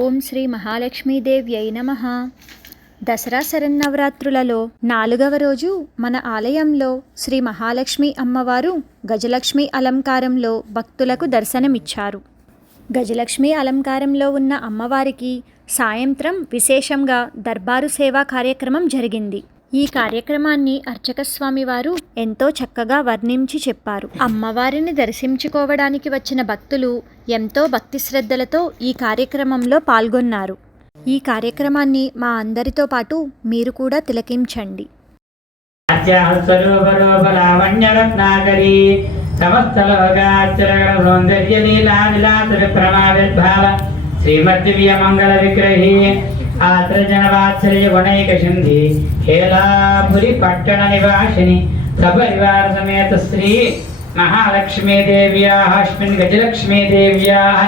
ఓం శ్రీ మహాలక్ష్మీదేవ్యై నమ. దసరా శరన్నవరాత్రులలో నాలుగవ రోజు మన ఆలయంలో శ్రీ మహాలక్ష్మి అమ్మవారు గజలక్ష్మి అలంకారంలో భక్తులకు దర్శనమిచ్చారు. గజలక్ష్మి అలంకారంలో ఉన్న అమ్మవారికి సాయంత్రం విశేషంగా దర్బారు సేవా కార్యక్రమం జరిగింది. ఈ కార్యక్రమాన్ని అర్చక స్వామి వారు ఎంతో చక్కగా వర్ణించి చెప్పారు. అమ్మవారిని దర్శించుకోవడానికి వచ్చిన భక్తులు ఎంతో భక్తి శ్రద్ధలతో ఈ కార్యక్రమంలో పాల్గొన్నారు. ఈ కార్యక్రమాన్ని మా అందరితో పాటు మీరు కూడా తిలకించండి. శ్రీమద్దివ్య మంగళ విగ్రహి ఆత్రజనవాత్సర్య గుణైక సింధి హేలాపురి పట్టణ నివాసిని సపరివార సమేత శ్రీ మహాలక్ష్మీదేవ్యాः అస్మిన్ గజలక్ష్మీదేవ్యాः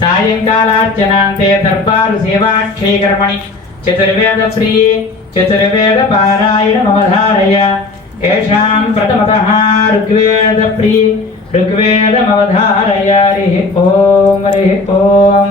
సాయంకాలార్చనాంతే దర్బారు సేవాక్షయకర్మణి చతుర్వేద ప్రియే చతుర్వేద పారాయణమవధారయ ఏషాం ప్రథమతః ఋగ్వేద ప్రియ ఋగ్వేదమవధారయ హరి ఓం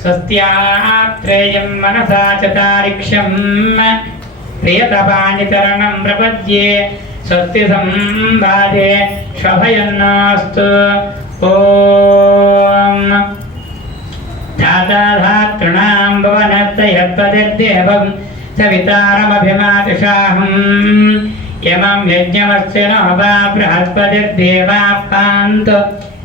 బృహద్య సోన స్వమివారుహేమ అమహోముచమాగిరసంగయం చ స్వస్త్యాత్రేయం మనసా చతారిక్షం ప్రియతపానితరణం ప్రపద్యే స్వస్తి సంవాదే శభయన్నాస్తు ఓం ధాతాధాతృణాం భువనత్తయత్వదిర్దేవం సవితారమభిమాతిషాహం యమం యజ్ఞమస్య నో వా బృహస్పతిర్దేవాపాంతు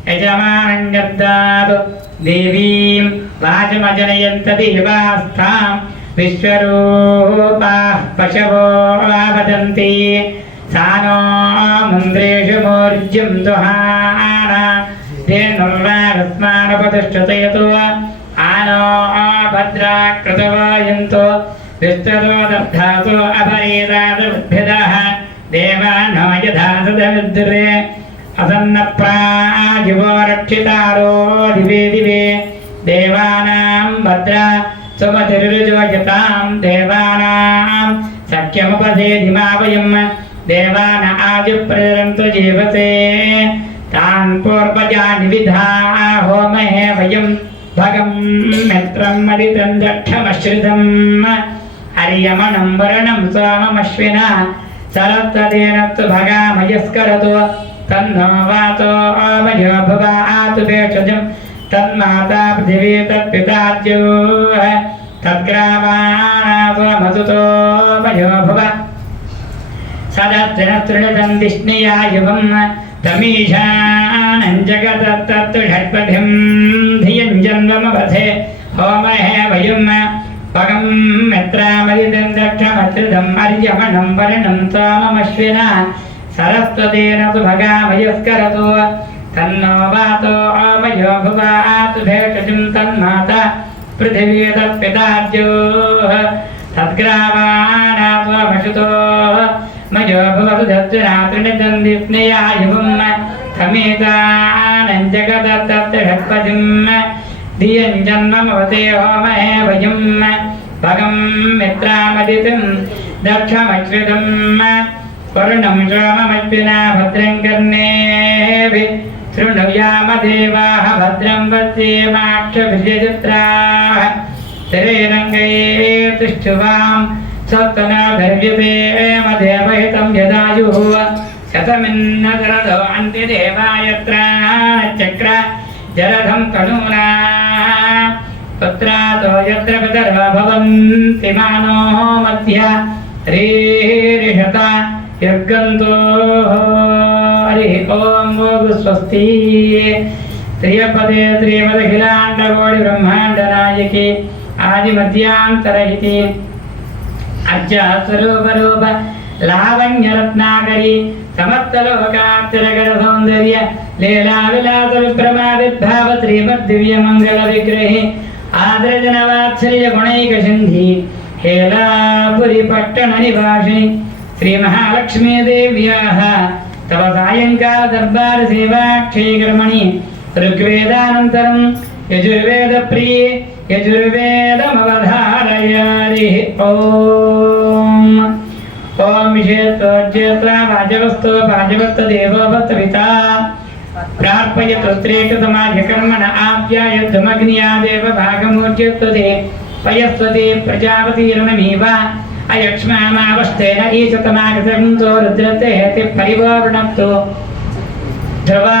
యజమానంగద్దాతు దేవీం వాచమజనయంత దేవాస్థాం విశ్వరూపాः పశవో వదంతి సానో ముంద్రేషు మోర్జ్యం దుహానా. తేనుర్వాగస్మానపతిష్ఠతయతు ఆనో భద్రా కృతవాయంతో విస్తరో దర్ధాతో అపరేదాదభిదః దేవానో యథా అసన్న ప్రాజివో రక్షితారో దివే దివే దేవానాం భద్ర సుమతిరుజువజతాం దేవానాం సఖ్యముపసేధిమా వయం. దేవాన ఆదిప్రేరంతు జీవసే తాన్ పూర్వజాని విధా హోమహే వయం. భగం మిత్రం మరితం దక్షమశ్రితం. హరియమణం వరణం సోమమశ్విన సరత్వదేనత్తు భగామయస్కరతో. తన్నో వాతో మయో భువాతు భేషజం. तन्माता पृथिवी तत्पिताद्युः तद्ग्रामाणासुरमसुतो भयो भव सदत्रिणत्रिणितं विष्णुयायुवं तमीशानं जगतत्तत्तुषट्पथिं धियं होमहे वयुम् पगं मित्रामरिदं दक्षमत्रिदम् अर्यमणं वरणं त्वाममश्विना सरस्वतेन सुभगामयस्करतो तन्नो वातो వాతో ఆమయో భువాతు భేషజం తన్మాత పృథివీ తత్పితాద్యో తద్గ్రామాణాస్వమషుతో మయో భవతు దత్తురాత్రినిదం దిప్నయాయువం సమేతానం జగదత్తత్షట్పదిం ధియం జన్మమవతే హోమహే వయం భగం మిత్రామదితం దక్షమశ్రితం వరుణం शृणुयामदेवाः भद्रं भद्रम शरीरङ्गैः तिष्ठुवां सप्तनाधर्यदेवमदेवहितं यदायुः। चक्र तनूना। तत्रातो यत्र पितर्व भवन्ति मानोः मध्य रीरिषत युर्गन्तो హరి ఓం స్వస్తి శ్రియపదే శ్రీమదఖిలాండకోడి బ్రహ్మాండ నాయకి ఆది మధ్యాంతరహితి అర్జ స్వరూప రూప లావణ్య రత్నాకరి సమస్తలోకాతిరగణ సౌందర్య లీలా విలాస విభ్రమావిర్భావ శ్రీమద్ దివ్య మంగళ విగ్రహి ఆద్రజన వాత్సల్య గుణైక సింధి హేలాపురి పట్టణ నివాసిని శ్రీ మహాలక్ష్మీదేవ్యాः తవ సాయంకాల దర్బార సేవాక్షేకర్మణి ఋగ్వేదానంతరం యజుర్వేద ప్రియ యజుర్వేదమవధారయారి. ఓం ఓం విషేత్వజ్యేత్ర వాజవస్తో వాజవత్త దేవోవత్త పితా. ప్రార్పయతు త్రేకతమాధికర్మణ ఆప్యాయద్ధమగ్నియాదేవ భాగమూర్జత్వదే పయస్వతే ప్రజాపతిరణమీవ अयक्ष्मामावस्तेन ईशतमागतं रुद्रते ते परिपूर्णं तु ध्रुवा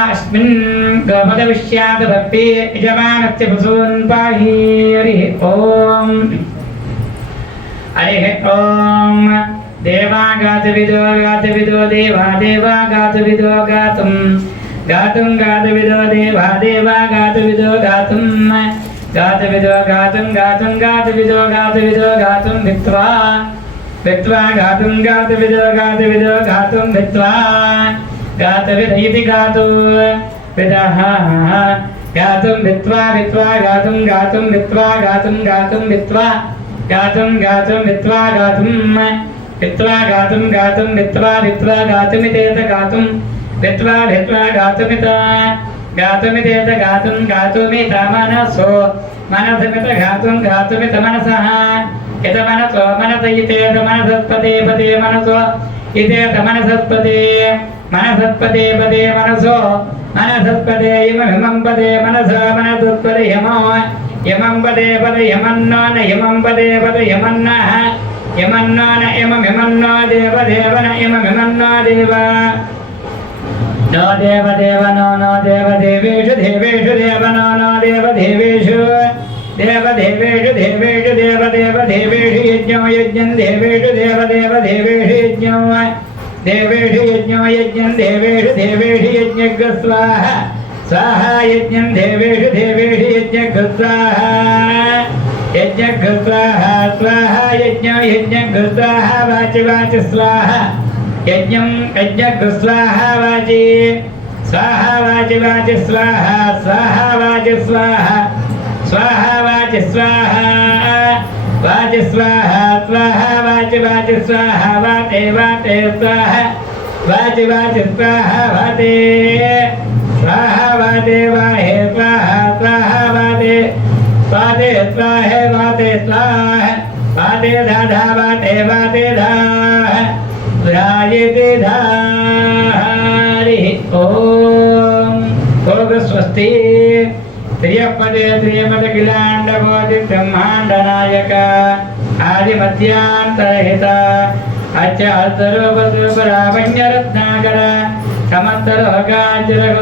भक्ति यजमानस्य वसून् पाहि ॐ। हरिः ॐ। देवा गातविदो गातविदो देवा देवा गातविदो गातुं गातुं गातविदो देवा देवा गातविदो गातुम् గాతవిదో గాతుం గాతుం గాతవిదో గాతవిదో గాతుం భిత్వా భిత్వా గాతుం గాతవిదో గాతవిదో గాతుం భిత్వా గాతవిద ఇతి గాతు విదః గాతుం భిత్వా భిత్వా గాతుం గాతుం భిత్వా గాతుం గాతుం భిత్వా గాతుం గాతుం భిత్వా గాతుం భిత్వా గాతుం గాతుం భిత్వా భిత్వా గాతుమితేత గాతుం భిత్వా భిత్వా గాతుమిత గాతుమితేత గాతుం గాతుమిత మనసో మనసమిత గాతుం ఘాతుమిత మనసః ఇత మనసో మనస ఇతేత మనసత్పదే పదే మనసో ఇతేత మనసత్పదే మనసత్పదే పదే మనసో మనసత్పదే ఇమమిమం పదే మనస మనసత్పదే యమో యమం పదే పద యమన్నాన యమం పదే పద యమన్నః యమన్నాన యమమిమన్నో దేవ దేవన యమమిమన్నో దేవ నో దేవ దేవ నో నో దేవ యజ్ఞ స్వాహ. స్వాహ యజ్ఞం దేవేషు దేవేషు యజ్ఞ స్వాహ. యజ్ఞ స్వాహ. స్వాహ యజ్ఞం యజ్ఞ స్వాహ. వాచి వాచి స్వాహ. యజ్ఞం యజ్ఞ స్వాహ వాచి. స్వాహ వాచి వాచి స్వాహ. స్వాహ వాచి స్వాహ. స్వాహ వాచి స్వాహ. వాచి స్వాహ. స్వాహ వాచి వాచి స్వాహ వాతే వాతే స్వాహ వాచి వాచి స్వాహ వాతే స్వాహ వాతే వాహే స్వాహ స్వాహ వాతే వాతే స్వాహ వాతే స్వాహ వాతే దాధా వాతే వాతే ధాః ధ్యాయతే ధారి ఓం భోగ స్వస్తి త్రియపదే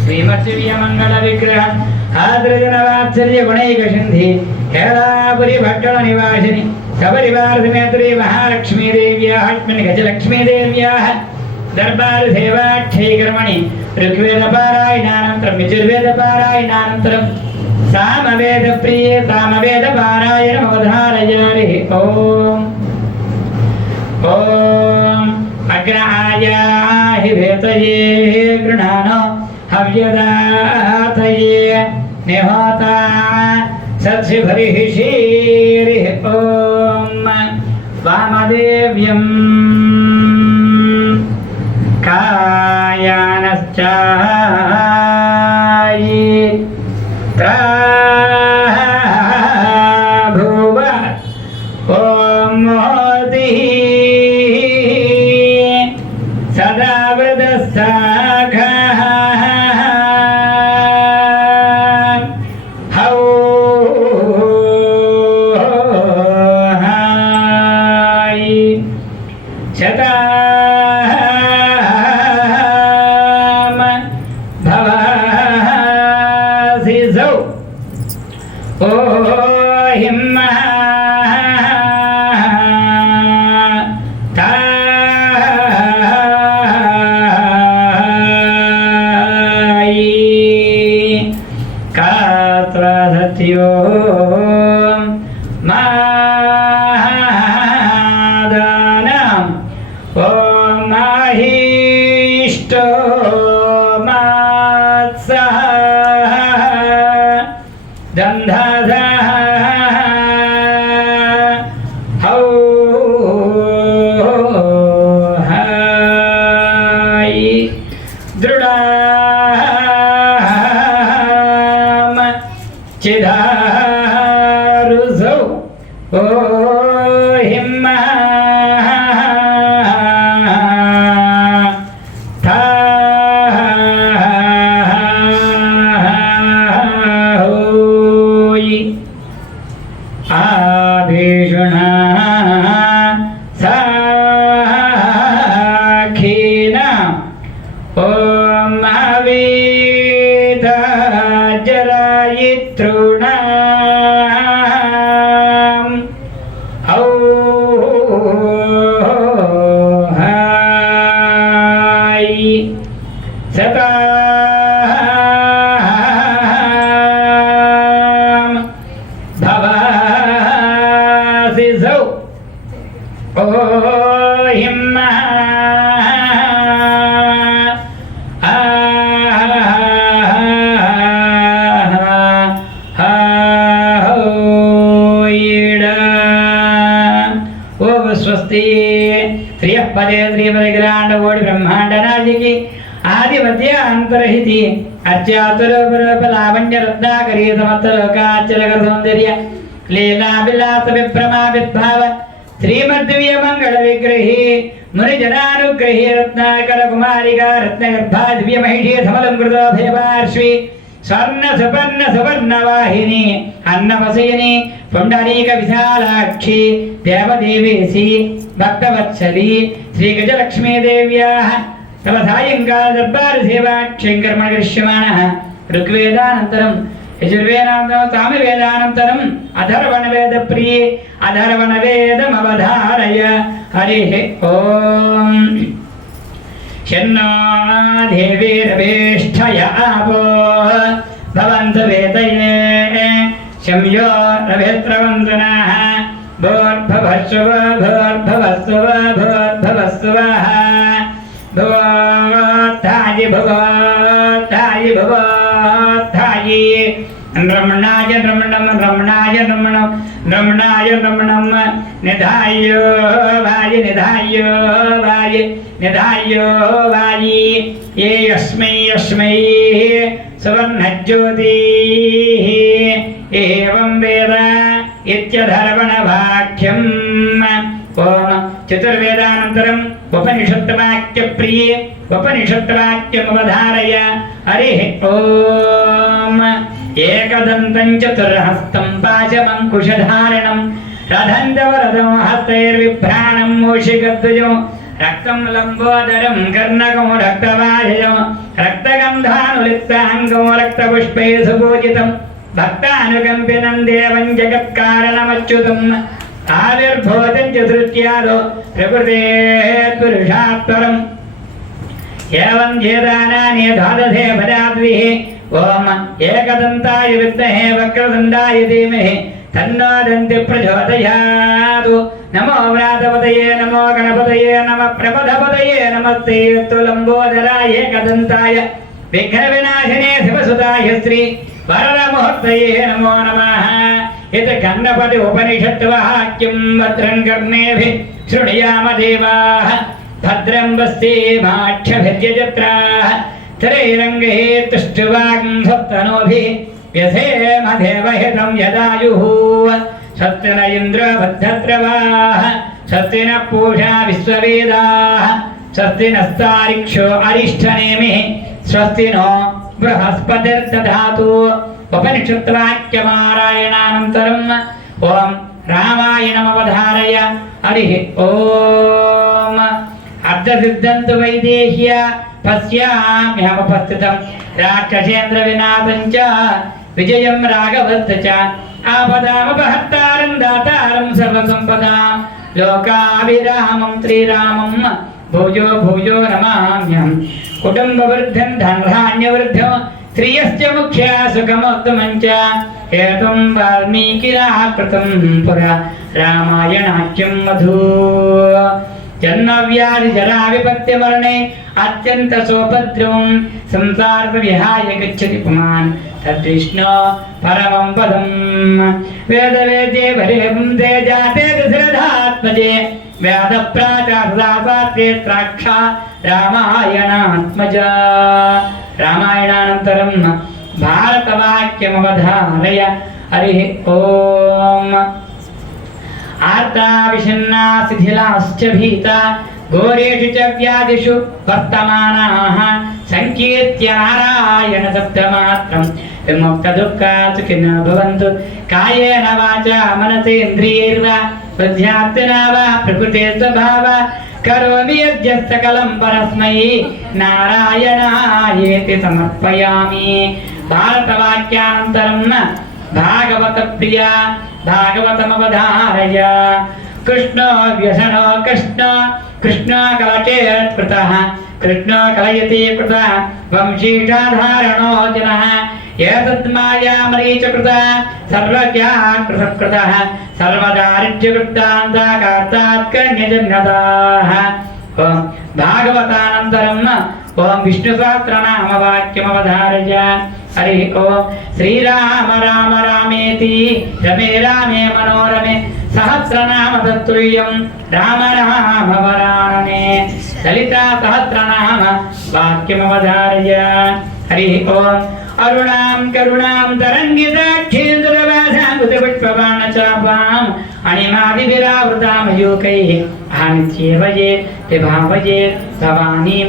త్రియమత కిలాండ బోధి విగ్రహ ఆదృజన గుణైక సింధి కేళాపురి భట్టణ నివాసిని సపరివార సమేత్రీ మహాలక్ష్మీదేవ్యాः అస్మిన్ గజలక్ష్మీదేవ్యాः దర్బారు సేవాక్షైకర్మణి ఋగ్వేద పారాయణానంతరం యజుర్వేద పారాయణానంతరం సామవేద ప్రియే సామవేద పారాయణ అవధారయారి. ఓం. ఓం. అగ్రహాయాహి వేతయే గృహాణో హవ్యదాతయే నిహోతా సత్సిభరిషీరి ఓం. వామదేవ్యం. కాయానశ్చాయి ॐ ఓ స్వస్తి శ్రియ పదే శ్రీపదిగ్రాండ ఓడి బ్రహ్మాండ నాజికి ఆది మధ్య అంతరహితి అత్యాతురూప లావణ్య రత్నాకరీ సమస్త లోకాచలక స్వర్ణ సుపర్ణ సువర్ణ వాహిని అన్నవసయని పుండరీక విశాలాక్షి దేవదేవేసి భక్తవత్సలి శ్రీ గజలక్ష్మీదేవ్యా తమ సాయంకాల దర్బారు సేవాక్షంకర్మణ కర్మ ఋగ్వేదానంతరం యజుర్వేదానంతరం సామవేదానంతరం అధర్వణ వేద ప్రియ అధర్వణ వేదమవధారయ హరి ఓం शन्नो देवीरवेष्ठय आपो भवन्तु वेदये शम्यो रवेत्रवन्तु नः भोर्भवस्व भोर्भवस्व भोर्भवस्वः भवोत्थायि भवोत्थायि నిధాయ నమణం నమణాయ నమణం నిధాయో వాయి నిధాయో వాయి నిధాయో వాయి ఏ యస్మై యస్మై సువర్ణజ్యోతి ఏం వేద ఇత్యధర్వణభాఖ్యం ఓం చతుర్వేదానంతరం ఉపనిషత్వాక్యప్రియ ఉపనిషత్వాక్యమవధారయ హరి ఓం ఏకదంతం చతుర్హస్తం పాశమంకుశధారణం రథం హస్తైర్విభ్రాణం మూషికద్వజం రక్తం లంబోదరం కర్ణకం రక్తవాజయం రక్తగంధానులిప్తాంగం రక్తపుష్పై సుపూజితం. భక్తానుకంపినం దేవం జగత్కారణమచ్యుతం. ఆవిర్భూతం చతుర్థ్యాదో ప్రకృతే పురుషాత్వరం. ఏవం చేదానాని ద్వాదశే పదాద్విః ఓం ఏకదంతాయ విద్మహే వక్రదండాయ ధీమహి తన్నో దంతి ప్రచోదయాతు నమో వ్రాతపదయే నమో గణపతయే నమ ప్రపదపదయే నమస్తే తులంబోదరాయ ఏకదంతాయ. విఘ్న వినాశనే శివసుతాయ శ్రీ వరదముహూర్తయే నమో నమః. ఇది గండపతి గంగపతి ఉపనిషత్వాక్యం భద్రం కర్ణేభి శృణుయామ దేవాः. భద్రం వస్తే మాక్షభిర్యజత్రాः तिरैरङ्गैः तुष्टुवाग्धत्तनोभिः व्यथेम देवहितं यदायुः। सत्यन पूषा विश्ववेदाः अरिष्ठनेमिः नो बृहस्पतिर्दधातु। उपनिषत्वाक्यमारायणानन्तरम् ॐ रामायणमवधारय। हरिः ఓం అర్ధసిద్ధంతు వైదేహ్య పశ్యామ్యహమపస్థితం రాక్షసేంద్ర వినాశం చ విజయం రాఘవత్త చ ఆపదామపహత్తారం దాతారం సర్వసంపదాం లోకావిరామం శ్రీరామం భూజో భూజో నమామ్యం కుటుంబవృద్ధం ధనధాన్యవృద్ధం శ్రియశ్చ ముఖ్య సుఖమోత్తమం చ ఏతం వాల్మీకిరాకృతం పురా రామాయణాఖ్యం మధూ జన్మవ్యాధి జరా విపత్తి మరణే అత్యంత సోపద్రవం సంసార విహాయ గచ్చతి పుమాన్ తద్విష్ణు పరమం పదం వేద వేదే భరే జాతే దశరథాత్మజే వేద ప్రాచారే త్రాక్ష రామాయణాత్మజ రామాయణానంతరం భారతవాక్యమవధారయ హరి ఓం ఆర్తావిషన్నా శిథిలాశ్చ భీత ఘోరేషు చ వ్యాధిషు వర్తమానాः సంకీర్త్య నారాయణ శబ్దమాత్రం విముక్తదుఃఖా సుఖినో భవంతు కాయేన వాచా మనసేంద్రియైర్వా బుద్ధ్యాత్మనా వా ప్రకృతే స్వభావ కరోమి యజ్జస్తకలం పరస్మై నారాయణాయేతి సమర్పయామి భారతవాక్యానంతరం భాగవత ప్రియా भागवतमवधारय। कृष्ण व्यसन कृष्ण। कृष्ण कलचेत्कृतः कृष्ण कलयति कृतः वंशीषाधारणो जनः। सर्वज्ञः कृतकृतः भागवतानन्तरम्। विष्णुसहस्रनामवाक्यमवधारय। హరి ఓం శ్రీరామ రామ రామేతి రమే రామే మనోరమే సహస్రనామ తత్తుల్యం రామ రామ వరాణే లలిత సహస్రనామ వాక్యమవధార్య. హరి ఓం అరుణాం కరుణాం తరంగితాక్షేంద్రవాధాంగుతపుష్పబాణచాపాం అణిమాదిభిరావృతామయూకైः అహమిత్యేవ ये విభావయేత్ భవానీం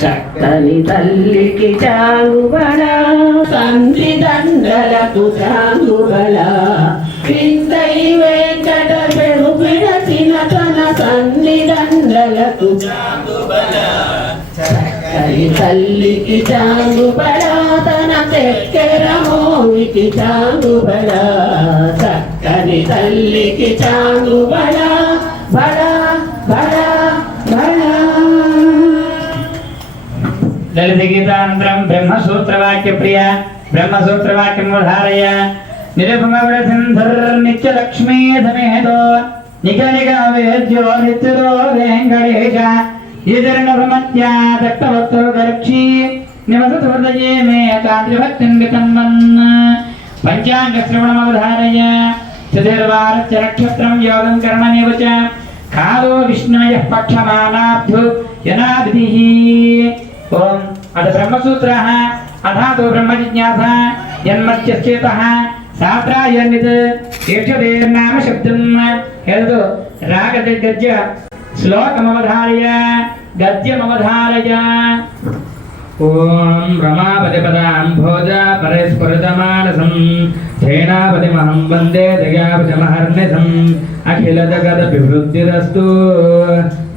చక్కని తల్లికి చాంగుబల తండ్రి దండలకు చాంగుబల కిందై వెంకట పెడు పిడచిన తన తండ్రి దండలకు చాంగుబల చక్కని తల్లికి చాంగుబల తన చక్కెర మోవికి చాంగుబల చక్కని తల్లికి చాంగుబల బల బల బల సమేతో నిగ నిగ వేద్యో నిత్యదో వెంకటేశ ఈధరణమత్యా దత్తవత్తో గరక్షి నివసతు హృదయే మే కాంతిభక్తిం వితన్వన్ పంచాంగ శ్రవణమవధారయ చతుర్వారస్య నక్షత్రం యోగం కర్మణేవ చ కాలో విష్ణయ పక్షమానాభ్యు యనాభిధిः ఓం. అథ బ్రహ్మసూత్ర అథాతో బ్రహ్మజిజ్ఞాస యన్మత్యశ్చేతः శాస్త్రాయన్నిత్ తీర్థదేర్నామ శబ్దం. ఎదు రాగద్గద్య శ్లోకమవధారయ గద్యమవధారయ. ఓం రమాపతిపదాంభోజ పరస్ఫురతమానసం ధేనాపతిమహం వందే దయాపతిమహర్నిసం అఖిల జగద వివృద్ధిరస్తు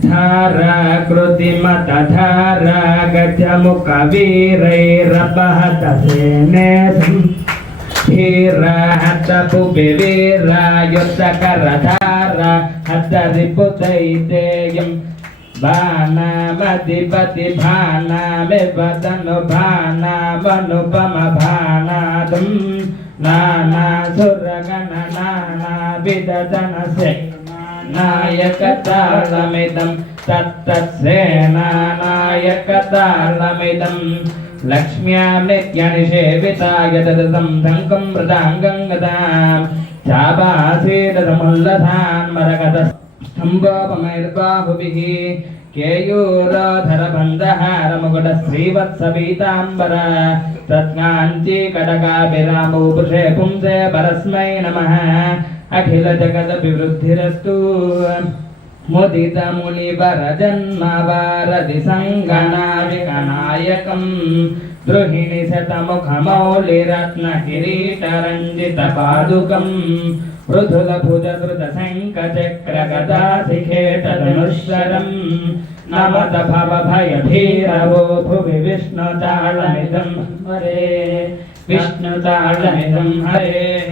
ధార కృతిమ ధారా గజముఖ వీరైరపహత సేనేసం హీరాహతపు వివీరాయుద్ధకరధార హతరిపుతైతేయం బాణమధిపతి భానమివదను భానమనుపమ భానాదం నానాసురగణ నానా విదదన నాయక తాళమిదం తత్తత్సేనానాయక తాళమిదం లక్ష్మ్యాం నిత్యనిషేవితాయ తదసం ధంకం మృదాంగం గదాం చాపాసీదముల్లధాన్ మరగద స్తంభోపమైర్బాహుభిः కేయూరోధరబంధహారముగుడ శ్రీవత్సవీతాంబర తత్కాంచీ కటకాభిరామూపుషే పుంసే పరస్మై నమః అఖిల జగదభివృద్ధిరస్తు. ముదిత మునివర జన్మవారది సంగణావికనాయకం ద్రోహిణి శతముఖమౌళిరత్న కిరీటరంజిత పాదుకం. మృదుల భుజ ధృత శంఖ చక్ర గదా ధనుశ్వరం నమత భవ భయ భీరవో భువి విష్ణు తాళమిదం హరే. విష్ణు తాళమిదం హరే.